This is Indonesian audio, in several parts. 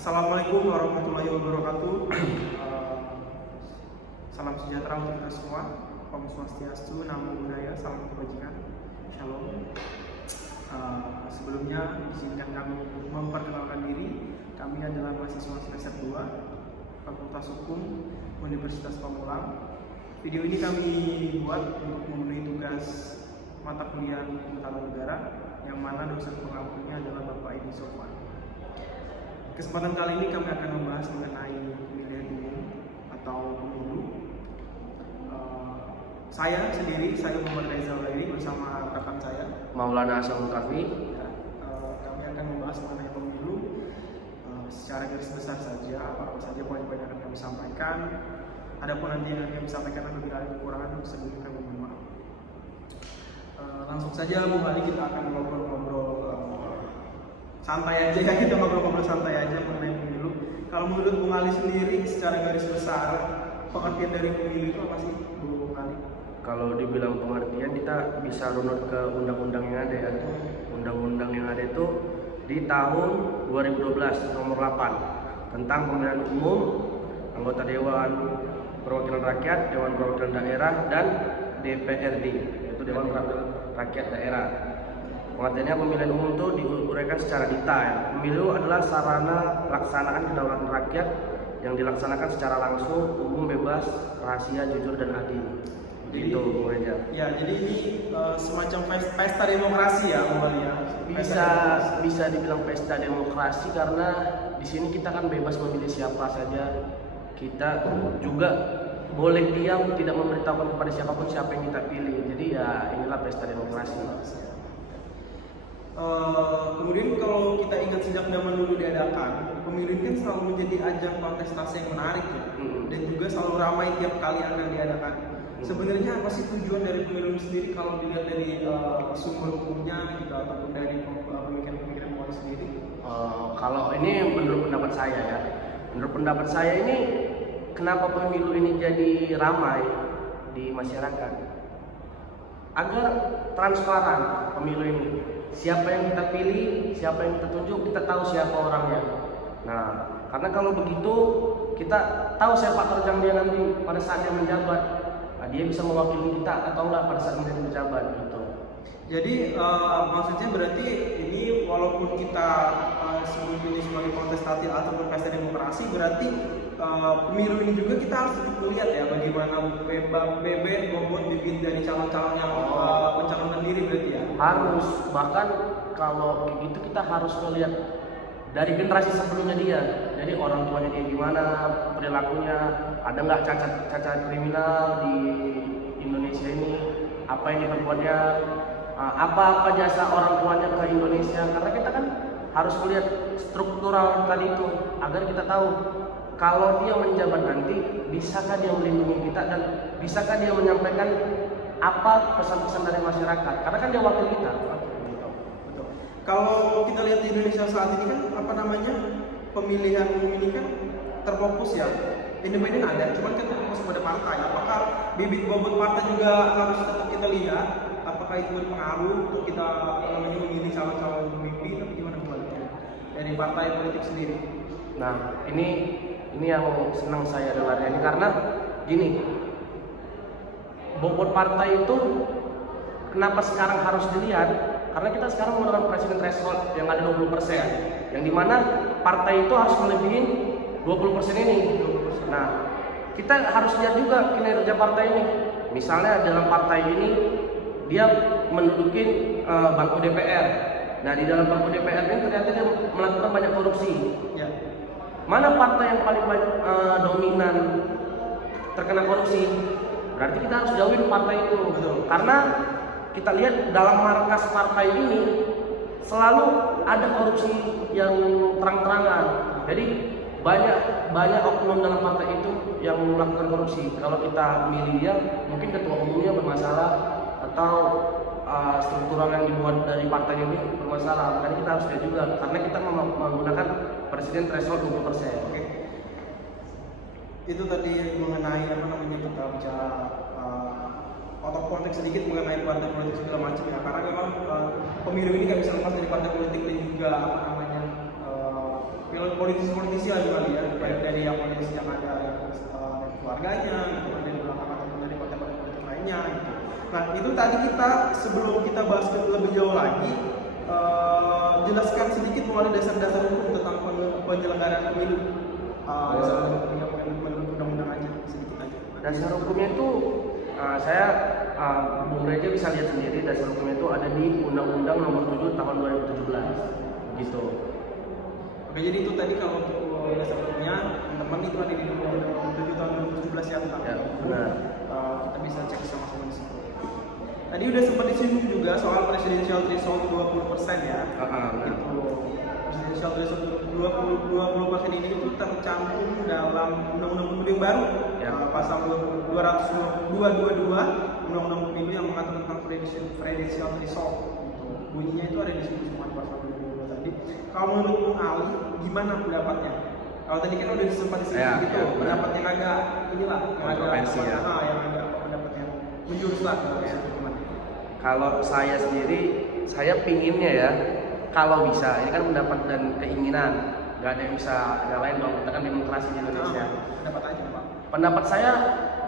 Assalamualaikum warahmatullahi wabarakatuh. Salam sejahtera untuk kita semua. Om Swastiastu, Namo Buddhaya, salam kebajikan. Shalom. Sebelumnya izinkan kami memperkenalkan diri. Kami adalah mahasiswa semester 2 Fakultas Hukum Universitas Pamulang. Video ini kami buat untuk memenuhi tugas mata kuliah Tata Negara yang mana dosen pengampunya adalah Bapak Edi Sofwan. Kesempatan kali ini kami akan membahas mengenai pemilihan umum atau pemilu. Saya Muhammad Reza Walairi bersama rekan saya Maulana Hasan Kafi. Kami akan membahas mengenai pemilu secara garis besar saja, apa saja poin-poin yang akan kami sampaikan. Adapun nanti yang kami sampaikan apabila ada kekurangan sebelumnya kami mohon maaf. Langsung saja Bu Ali, kita akan ngobrol-ngobrol santai aja ya, kita ngobrol-ngobrol santai aja mengenai pemilu. Kalau menurut Bung Ali sendiri secara garis besar pengertian dari pemilu itu apa sih Bung Ali? Kalau dibilang pengertian kita bisa runut ke undang-undang yang ada ya. Undang-undang yang ada itu di tahun 2012 nomor 8 tentang pemilihan umum anggota Dewan Perwakilan Rakyat, Dewan Perwakilan Daerah, dan DPRD, yaitu Dewan Perwakilan Rakyat Daerah. Pengertiannya pemilihan umum itu diuraikan secara detail. Pemilu adalah sarana pelaksanaan kedaulatan rakyat yang dilaksanakan secara langsung, umum, bebas, rahasia, jujur, dan adil. Begitu, Bung Reza. Ya, jadi ini semacam pesta demokrasi ya, Bung ya. Bisa dibilang pesta demokrasi karena di sini kita kan bebas memilih siapa saja. Kita juga boleh diam, tidak memberitahukan kepada siapapun siapa yang kita pilih. Jadi ya inilah pesta demokrasi. Kemudian kalau kita ingat sejak zaman dulu diadakan, pemilu ini kan selalu menjadi ajang kontestasi yang menarik ya, dan juga selalu ramai tiap kali akan diadakan. Sebenarnya apa sih tujuan dari pemilu ini sendiri kalau dilihat dari sumber hukumnya gitu ataupun dari pemikiran-pemikiran Bung Ali sendiri? Kalau ini menurut pendapat saya ini kenapa pemilu ini jadi ramai di masyarakat? Agar transparan pemilu ini. Siapa yang kita pilih, siapa yang kita tunjuk, kita tahu siapa orangnya. Nah, karena kalau begitu kita tahu sepak terjang dia nanti pada saat dia menjabat. Nah, dia bisa mewakili kita atau enggak pada saat menjadi pejabat gitu. Jadi maksudnya berarti ini walaupun kita sebut ini sebagai kontestasi ataupun pesta demokrasi, berarti pemilu ini juga kita harus tetap melihat ya bagaimana bebek bobot bibit dari calon-calon yang mencalonkan diri berarti ya. Harus, bahkan kalau begitu kita harus melihat dari generasi sebelumnya dia. Jadi orang tuanya dia gimana, perilakunya, ada nggak cacat kriminal di Indonesia ini, apa yang diperbuatnya, apa jasa orang tuanya ke Indonesia. Karena kita kan harus melihat struktural tadi itu agar kita tahu kalau dia menjabat nanti bisakah dia melindungi kita dan bisakah dia menyampaikan apa pesan-pesan dari masyarakat. Karena kan dia wakil kita. Betul. Kalau kita lihat di Indonesia saat ini kan pemilihan umum ini kan terfokus ya. Independen ada, cuman kan terfokus pada partai. Apakah bibit bobot partai juga harus tetap kita lihat? Apakah itu berpengaruh untuk kita memilih calon-calon pemimpin atau gimana dari partai politik sendiri? Nah, ini yang senang saya dengar ini karena gini, bobot partai itu kenapa sekarang harus dilihat? Karena kita sekarang menggunakan presiden threshold yang ada 20%, yang dimana partai itu harus melebihi 20% ini. Nah, kita harus lihat juga kinerja partai ini. Misalnya dalam partai ini dia menduduki bangku DPR. Nah, di dalam bangku DPR ini ternyata dia melakukan banyak korupsi. Ya. Mana partai yang paling dominan terkena korupsi? Berarti kita harus jauhin partai itu. Betul. Karena kita lihat dalam markas partai ini selalu ada korupsi yang terang-terangan. Jadi banyak oknum dalam partai itu yang melakukan korupsi. Kalau kita milih dia, mungkin ketua umumnya bermasalah atau struktural yang dibuat dari partai ini bermasalah. Makanya kita harus lihat juga karena kita menggunakan presiden threshold 20%. Oke. Itu tadi mengenai kita bicara otak konteks sedikit mengenai partai politik segala macam ya. Karena memang pemilu ini nggak bisa lepas dari partai politik dan juga politisi-politisi lah juga ya, baik dari yang politisi yang ada keluarganya gitu, ada di belakang ataupun dari partai-partai politik lainnya gitu. Nah itu tadi kita sebelum kita bahas lebih jauh lagi, jelaskan sedikit mengenai dasar-dasar hukum tentang penyelenggaraan pemilu. Menurut undang-undang aja sedikit aja. Dasar hukumnya itu saya Bung Reja bisa lihat sendiri, dasar hukumnya itu ada di Undang-Undang Nomor 7 Tahun 2017 gitu. Oke, jadi itu tadi kalau untuk dasar hukumnya teman-teman itu ada di Undang-Undang Nomor 7 Tahun 2017 ya, Pak. Ya, benar. Kita bisa cek sama-sama di situ. Tadi udah sempat disinggung juga soal presidential threshold 20% ya. Gitu. Presidential threshold 20% ini itu tercantum dalam Undang-Undang Pemilu yang baru, ya. Pasal 222 Undang-Undang Pemilu yang mengatur tentang presidential threshold. Gitu. Bunyinya itu ada di situ semua di pasal 222 tadi. Kalau menurut Bung Ali, gimana pendapatnya? Kalau tadi kan udah sempat disinggung gitu, pendapat yang agak inilah, yang agak pendapat yang menjurus lah ya. Kalau saya sendiri, saya pinginnya ya, kalau bisa, ini kan pendapat dan keinginan, nggak ada yang bisa nyalain dong, kita kan demokrasi di Indonesia. Pendapat aja Pak. Pendapat saya,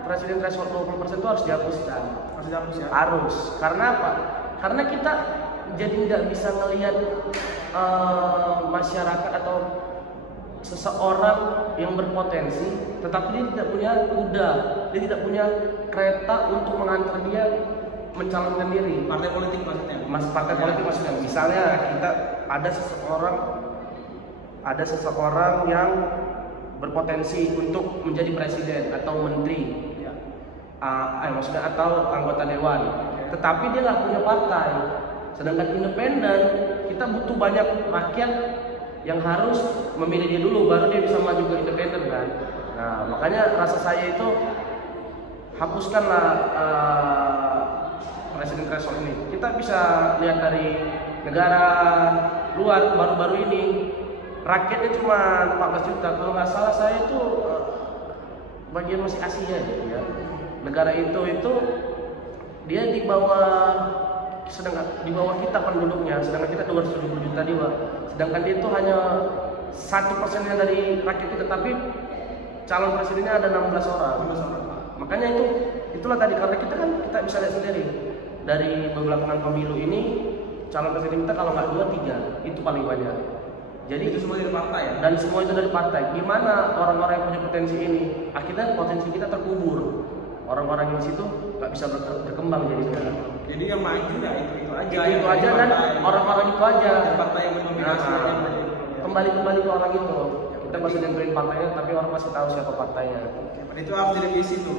presiden threshold 20% itu harus dihapuskan. Harus dihapus ya? Harus, karena apa? Karena kita jadi nggak bisa ngelihat masyarakat atau seseorang yang berpotensi, tetapi dia tidak punya kuda, dia tidak punya kereta untuk mengantar dia mencalonkan diri. Partai politik maksudnya? Partai politik maksudnya. Misalnya kita ada seseorang yang berpotensi untuk menjadi presiden atau menteri, ya. Maksudnya atau anggota dewan. Tetapi dia nggak punya partai. Sedangkan independen, kita butuh banyak rakyat yang harus memilih dia dulu, baru dia bisa maju ke independen kan. Nah makanya rasa saya itu hapuskanlah presiden threshold ini. Kita bisa lihat dari negara luar baru-baru ini rakyatnya cuma 14 juta. Kalau nggak salah saya itu bagian masih Asia gitu ya. Negara itu dia di bawah kita penduduknya, sedangkan kita 270 juta jiwa. Sedangkan dia itu hanya 1% dari rakyat kita, tapi calon presidennya ada 16 orang. Makanya itulah tadi, karena kita bisa lihat sendiri dari belakangan pemilu ini calon presiden kita kalau nggak 2-3 itu paling banyak. Jadi itu semua dari partai ya? Dan semua itu dari partai. Gimana orang-orang yang punya potensi ini? Akhirnya potensi kita terkubur. Orang-orang yang di situ nggak bisa berkembang jadinya. Jadi yang maju ya itu aja. Itu aja dan orang-orang itu aja. Partai yang mendominasi. Kembali ke orang itu. Kita masih dengerin partainya, tapi orang masih tahu siapa partainya. Itu harus direvisi tuh.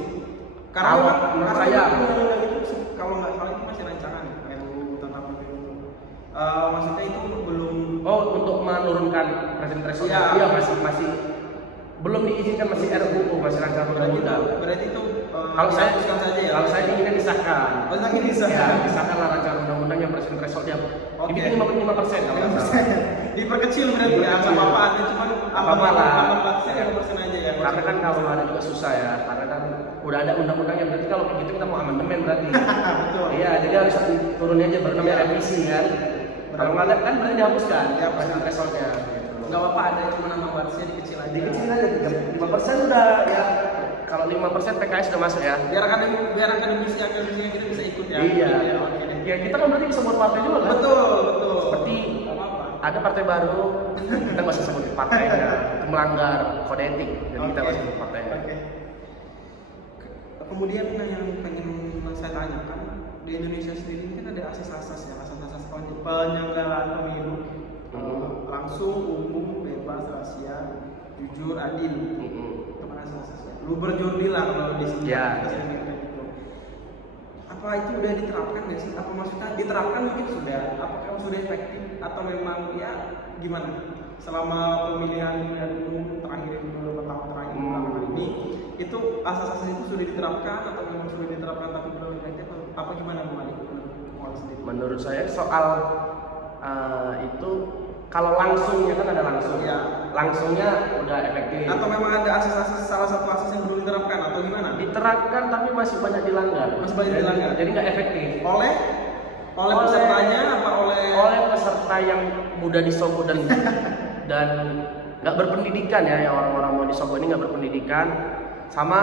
Karena menurut saya itu kalau nggak salah itu masih rancangan RUU tentang pemilu itu. Maksudnya itu belum. Untuk menurunkan presiden threshold. Iya masih belum diizinkan, masih RUU, masih rancangan undang-undang. Berarti itu kalau saya saja ya. Kalau saya inginnya disahkan. Disahkan. Ya, disahkanlah rancangan undang-undang yang presiden thresholdnya. Dibikin 55%. Diperkecil berarti ya, nggak apa-apa, ada cuma apa-apa lah. 5% aja ya. Karena kan kalau ada juga susah ya, karena kan udah ada undang-undangnya, berarti kalau kayak gitu kita mau amandemen berarti. Betul. Iya, jadi harus turunnya aja baru namanya revisi kan. Kalau nggak ada kan berarti dihapuskan. Presiden thresholdnya. Nggak apa-apa, ada cuma nama batasnya dikecil aja. Dikecil aja, 5% udah ya. Kalau 5% PKS sudah masuk ya. Biar akademisi kita bisa ikut ya. Iya. Ya kita kan berarti bisa buat partai juga kan. Betul. Seperti ada partai baru, kita nggak usah sebut partainya, itu melanggar kode etik, jadi kita nggak sebut partainya. Kemudian yang pengen saya tanyakan, di Indonesia sendiri kan ada asas-asas penyelenggaraan pemilu langsung, umum, bebas, rahasia, jujur, adil. Itu kan asas-asasnya. Lu berjudi lah kalau di sini. Ya. Apa itu udah diterapkan nggak sih? Apa maksudnya diterapkan mungkin sudah? Apakah sudah efektif atau memang ya gimana? Selama pemilihan umum terakhir beberapa tahun terakhir belakangan ini, itu asas-asas itu sudah diterapkan atau memang sudah diterapkan tapi belum efektif? Apa gimana Bu Ali? Menurut saya soal itu kalau langsungnya kan ada langsung, ya. Langsungnya udah efektif. Atau memang ada asas-asas, salah satu asas yang belum diterapkan atau gimana? Diterapkan tapi masih banyak dilanggar. Jadi nggak efektif. Oleh pesertanya apa oleh peserta yang mudah disogok dan nggak berpendidikan ya, yang orang-orang mau disogok ini nggak berpendidikan, sama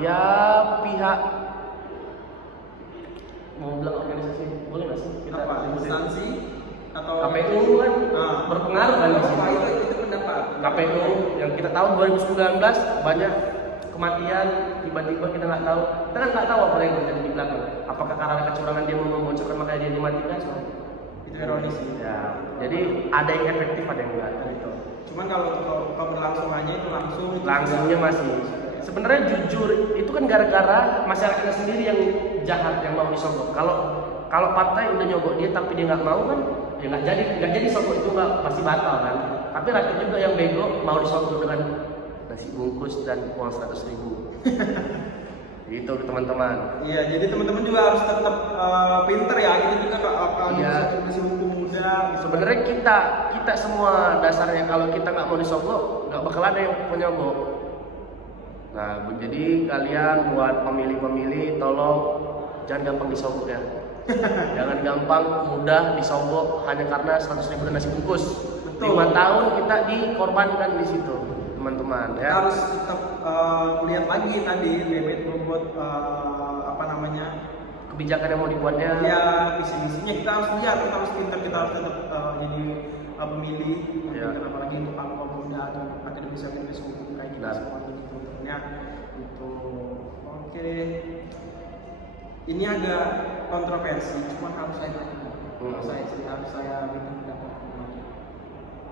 ya pihak mau bilang organisasi boleh nggak sih kita instansi atau KPU kan berpengaruh kan di sini. Itu pendapat KPU yang kita tahu 2019 banyak kematian tiba-tiba kita nggak tahu, kita kan nggak tahu apa yang terjadi di belakang. Apakah karena kecurangan dia membocorkan makanya dia dimatikan? Itu ironis ya. Jadi ada yang efektif ada yang enggak gitu. Cuman kalau berlangsungannya itu langsungnya masih sebenarnya jujur itu kan gara-gara masyarakatnya sendiri yang jahat yang mau disogok. Kalau partai udah nyogok dia tapi dia nggak mau kan ya nggak jadi sogok itu nggak pasti batal kan. Tapi rakyat juga yang bego mau disogok dengan nasi bungkus dan uang 100.000. Itu teman-teman. Iya, jadi teman-teman juga harus tetap pinter ya. Kita juga bisa hukum muda. Sebenarnya kita semua dasarnya kalau kita nggak mau disogok nggak bakal ada yang penyogok. Nah, jadi kalian buat pemilih-pemilih tolong jangan gampang disogok ya. Jangan gampang mudah disogok hanya karena 100.000 dan nasi bungkus. Betul. 5 tahun kita dikorbankan di situ, teman-teman. Kita Ya. harus tetap lihat lagi tadi Mehmet membuat kebijakan yang mau dibuatnya. Ya, visi-misinya kita harus lihat, kita harus pintar, kita harus tetap jadi pemilih. Ya. Apalagi untuk kaum muda atau akademis hukum kayak kita semua gitu. Ya, itu. Oke. Ini agak kontroversi, cuma harus saya harus saya minta pendapat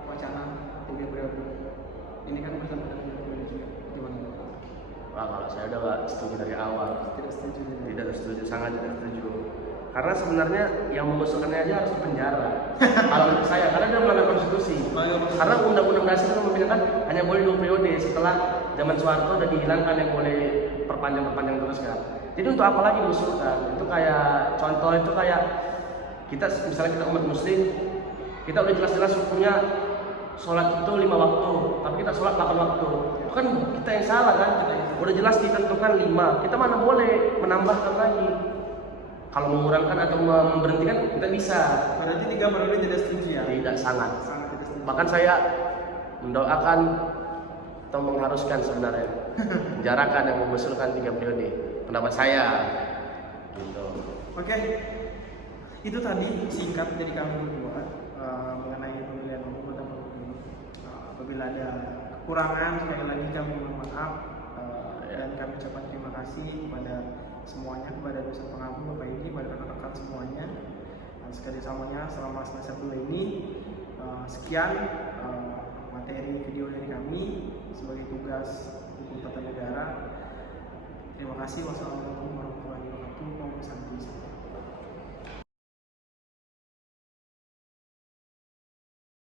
wacana 3 periode. Ini kan bersama dengan 3 periode juga. Gimana? Wah, kalau saya udah gak setuju dari awal. Tidak setuju, sangat tidak setuju. Karena sebenarnya yang mengusulkannya aja harus dipenjara. Kalau menurut saya, karena dia melanggar konstitusi. Karena undang-undang dasar itu membiarkan hanya boleh 2 periode. Setelah zaman Soeharto udah dihilangkan yang boleh perpanjang terus kan. Jadi untuk apa lagi diusulkan? Itu kayak contoh itu kayak kita misalnya kita umat muslim, kita udah jelas-jelas hukumnya sholat itu 5 waktu, tapi kita sholat 8 waktu. Itu kan kita yang salah kan? Udah jelas ditentukan 5, kita mana boleh menambahkan lagi. Kalau mengurangkan atau memberhentikan kita bisa. Berarti 3 periode tidak setuju ya? Tidak, sangat tidak setuju. Bahkan saya mendoakan atau mengharuskan sebenarnya penjarakan yang mengusulkan 3 periode. Pendapat saya. Gitu. Oke. Itu tadi singkat dari kami berdua mengenai pemilihan umum atau pemilu. Apabila ada kekurangan sekali lagi kami mohon maaf dan kami ucapkan terima kasih kepada semuanya, kepada dosen pengabu Bapak ini, kepada rekan-rekan semuanya atas kerjasamanya selama semester 2 ini. Sekian materi video dari kami sebagai tugas hukum tata negara. Terima kasih. Wassalamualaikum warahmatullahi wabarakatuh.